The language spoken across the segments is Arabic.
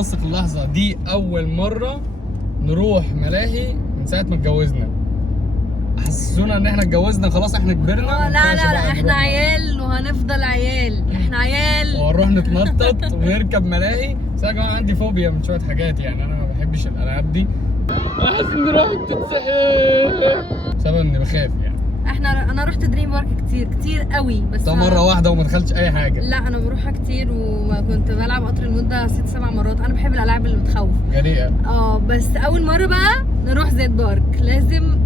متوثق اللحظه دي اول مره نروح ملاهي من ساعه ما اتجوزنا. حسسونا ان احنا اتجوزنا خلاص، احنا كبرنا. لا لا لا، احنا عيال وهنفضل عيال، احنا عيال وهنروح نتنطط ونركب ملاهي. بس انا كمان عندي فوبيا من شويه حاجات، يعني انا ما بحبش الالعاب دي. احس ان روحي بتتسحب بسبب اني بخاف يعني. انا رحت دريم بارك كتير قوي، بس ده مره واحده وما دخلتش اي حاجه. لا انا بروحها كتير، وكنت بلعب قطر المده 6-7 مرات. انا بحب الالعاب اللي بتخوف. جريئه. بس اول مره بقى نروح زيت بارك، لازم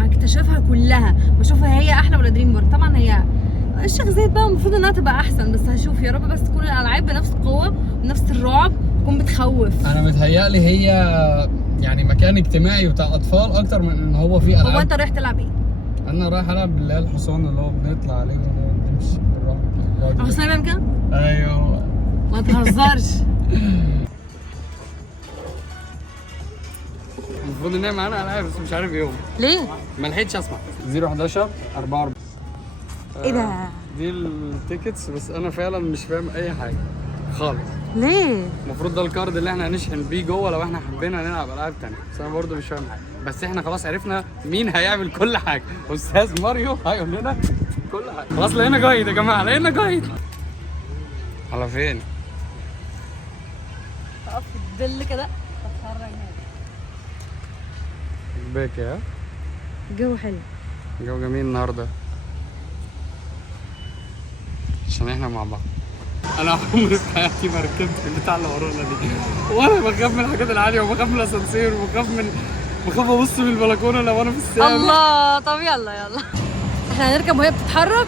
اكتشفها كلها واشوفها هي احلى ولا دريم بارك. طبعا هي الشيخ زايد بقى المفروض انها تبقى احسن، بس هشوف يا رب بس تكون الالعاب بنفس القوه ونفس الرعب، تكون بتخوف. انا متهيألي هي يعني مكان اجتماعي بتاع اطفال اكتر من ان هو فيه العاب. هو انت رايح تلعب ايه؟ انا رايح العب اللي هي الحصان اللي هو بنطلع عليه ونمشي بالراحه. حسام بيعمل كده؟ ايوه. ما تهزرش. المفروض ان هي معانا العاب بس مش عارف يوم ليه؟ ما لحقتش اسمع. 011 44. ايه ده؟ دي التيكتس، بس انا فعلا مش فاهم اي حاجه خالص. ليه؟ المفروض ده الكارد اللي احنا هنشحن بيه جوه لو احنا حبينا نلعب العاب تانية، بس انا برضه مش فاهم حاجه. بس احنا خلاص عرفنا مين هيعمل كل حاجه. استاذ ماريو هيقول لنا كل حاجه. خلاص لقينا جايد يا جماعه، لقينا جايد. على فين؟ اقف في الظل كده اتفرج هناك. بيك يا الجو حلو. الجو جميل النهارده عشان احنا مع بعض. انا عمري في حياتي ما ركبت البتاع اللي ورانا دي، وانا بخاف من الحاجات العاليه وبخاف من الاسانسير بخاف ابص من البلكونه لو انا في السابع. الله، طب يلا احنا هنركب وهي بتتحرك.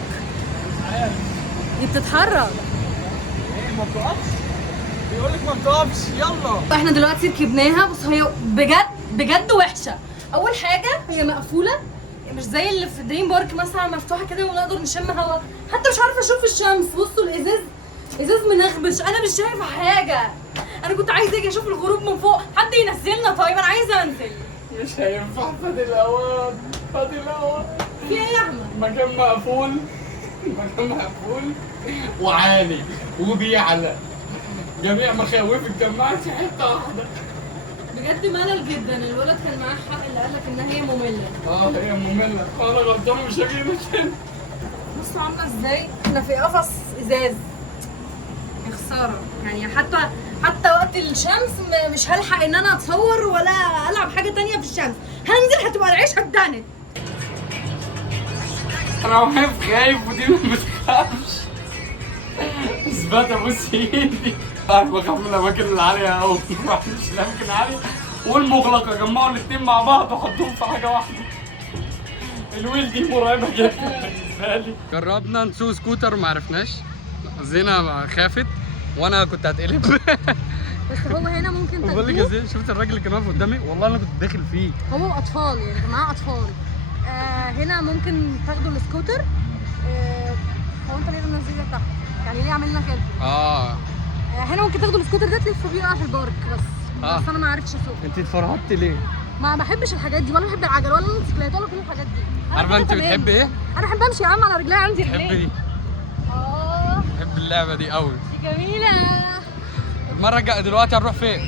دي بتتحرك. ايه ما بتقفش؟ بيقول لك ما بتقفش. يلا احنا دلوقتي ركبناها. بص هي بجد وحشه. اول حاجه هي مقفوله، مش زي اللي في دريم بارك مثلا مفتوحه كده ونقدر نشم هوا. حتى مش عارفه اشوف الشمس. بصوا الازاز منغبش، انا مش شايفه حاجه. انا كنت عايزه اجي اشوف الغروب من فوق، حد ينزلنا. طيب انا عايزه انزل. مش هينفع. فادي الاوان في ايه يا احمد؟ مكان مقفول وعالي وبيعلى. جميع مخاوفك جمعت في حته واحده. بجد ملل جدا. الولد كان معاه حق اللي قالك ان هي ممله. هي ممله. انا غلطان مش هجيب تاني. بصوا عامله ازاي، احنا في قفص ازاز. يا خساره يعني. حتى وقت الشمس مش هلحق ان انا اتصور ولا العب حاجه تانية في الشمس. هنزل هتبقى العيش هتدنت. انا واقف خايف ودي ما بتخافش. اثبات ابوس ايدي. انا بخاف من الاماكن العاليه قوي. ما بحبش الاماكن العاليه والمغلقه. جمعوا الاثنين مع بعض وحطوهم في حاجه واحده. الويل دي مرعبه جدا بالنسبه لي. جربنا نسوق سكوتر ما عرفناش. زينه خافت وانا كنت هتقلب. بس هو هنا ممكن بقول لك يا زين، شفت الراجل اللي كان واقف قدامي؟ والله انا كنت داخل فيه. هو اطفال يعني، معاه اطفال. هنا ممكن تاخدوا السكوتر. هو انت ليه منزل تحت؟ يعني ليه عاملنا كده؟ هنا ممكن تاخدوا السكوتر ده تلفوا بيه في البارك بس انا ما عرفتش اسوق. انت اتفرهدتي ليه؟ ما بحبش الحاجات دي، ولا بحب العجل ولا الموتوسيكلات ولا كل الحاجات دي. عارفه انت بتحبي ايه؟ انا بحب امشي يا عم على رجلي، عندي رجلين. بتحبي دي؟ بحب اللعبه دي قوي. دي جميله. المره الجايه دلوقتي هنروح فين؟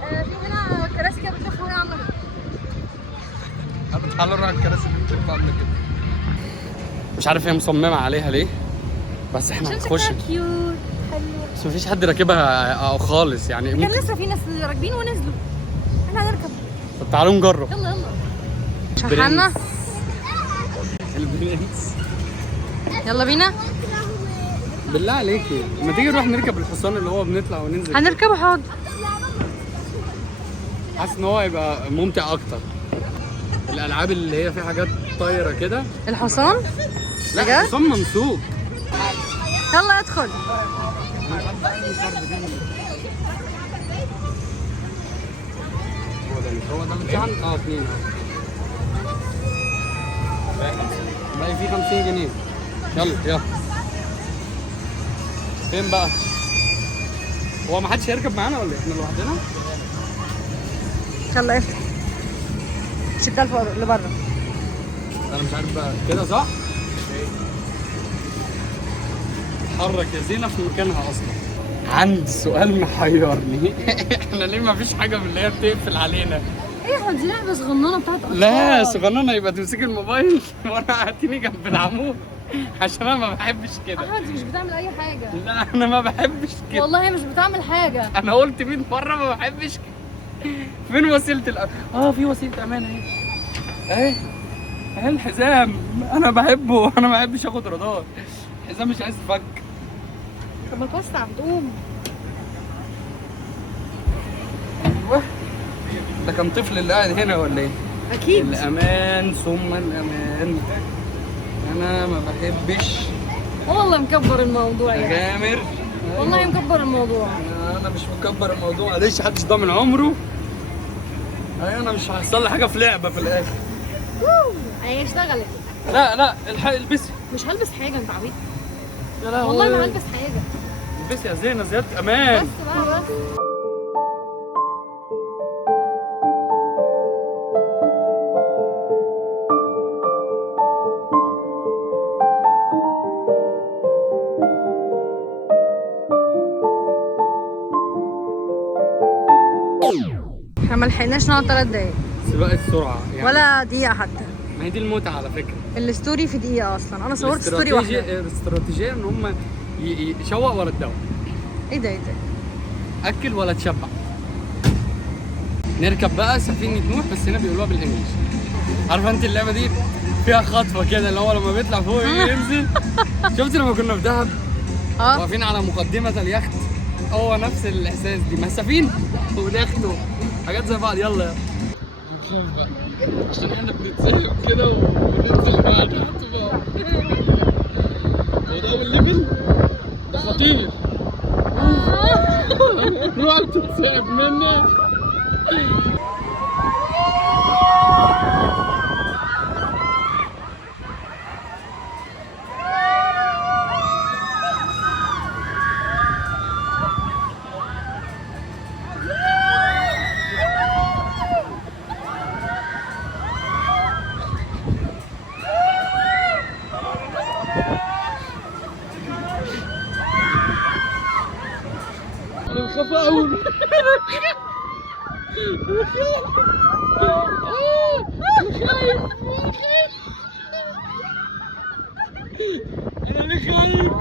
في هنا كراسي كده بتلف وهي عامله كده. تعالوا نروح الكراسي اللي بتلف عامله كده. مش عارف هي مصممه عليها ليه، بس احنا هنخش. كيوت حلوه. بس مفيش حد راكبها او خالص يعني. كان لسه في ناس راكبين ونزلوا. احنا هنركب. طب تعالوا نجرب. يلا شحنا. البرنس. يلا بينا. بالله عليكي ما تيجي نروح نركب الحصان اللي هو بنطلع وننزل. هنركبه حاضر. حاسس ان هو هيبقى ممتع اكتر. الالعاب اللي هي فيها حاجات طايره كده. الحصان؟ لا حصان ممسوك. يلا ادخل. هو ده الامتحان؟ 2 باقي فيه 50 جنيه. يلا فين بقى؟ هو ما حدش هيركب معانا ولا احنا لوحدنا؟ يلا افتح. شدها لبره. انا مش عارف بقى كده صح؟ اتحرك يا زينة في مكانها اصلا. عندي سؤال محيرني. احنا ليه ما فيش حاجه من اللي هي بتقفل علينا؟ ايه يا دي لعبه صغننه بتاعت اطفال. لا صغننه يبقى تمسك الموبايل وانا هاتيني جنب العمود عشان انا ما بحبش كده. احمد دي مش بتعمل اي حاجه. لا انا ما بحبش كده والله هي مش بتعمل حاجه. انا قلت 100 مره ما بحبش كده. فين وسيله الأمان؟ في وسيله امان اهي اهي الحزام انا بحبه. انا ما بحبش اخد رادار. الحزام مش عايز يتفك. طب ما توسع هدوم. ايوه ده كان طفل اللي قاعد هنا ولا ايه؟ اكيد. الامان ثم الامان. انا ما بحبش. والله مكبر الموضوع يا يعني. جامر والله مكبر الموضوع. انا مش مكبر الموضوع. ليش محدش ضامن عمره. انا مش هيحصل لي حاجه في لعبه في الاخر. هي اشتغلت. لا الحق البسي. مش هلبس حاجه انت عبيط. يا لهوي والله ما هلبس حاجه. البسي يا زينه زياده امان. بس بقى بس. احنا ما لحقناش نقعد 3 دقايق سباق السرعه يعني. ولا دقيقة حتى. ما هي دي المتعه على فكره. الستوري في دقيقة أصلا، أنا صورت ستوري واحدة. الاستراتيجيه ان هم يشوق ولا تدوق. إيه ده إيه ده؟ اكل ولا تشبع. نركب بقى سفينه نوح بس هنا بيقولوها بالانجلش. عارفه انت اللعبه دي فيها خطفه كده اللي هو لما بيطلع فوق ينزل. شفت لما كنا في دهب واقفين على مقدمه اليخت. هو نفس الاحساس دي. ما سفينه واليخت حاجات زي بعض. يلا نشوف بقى عشان احنا بنتسحب كده وننزل بقى تحت بقى. ده الليفل ده خطير. روح تتسحب منه. انا بخاف قوي. انا خايف.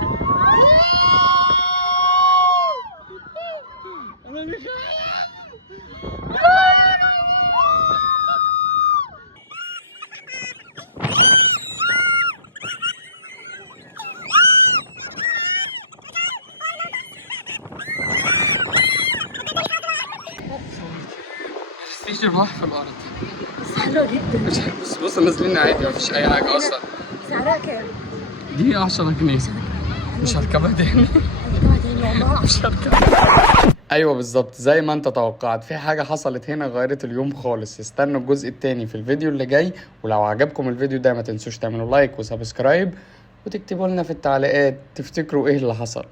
مفيش رماح في الارض. بس حلوة جدا. بص نازلين عادي مفيش اي حاجه اصلا. سعرها كام؟ دي 10 جنيه. مش هركبها تاني. مش هركبها. ايوه بالظبط زي ما انت توقعت. في حاجه حصلت هنا غيرت اليوم خالص. استنوا الجزء التاني في الفيديو اللي جاي. ولو عجبكم الفيديو ده ما تنسوش تعملوا لايك وسبسكرايب وتكتبوا لنا في التعليقات تفتكروا ايه اللي حصل.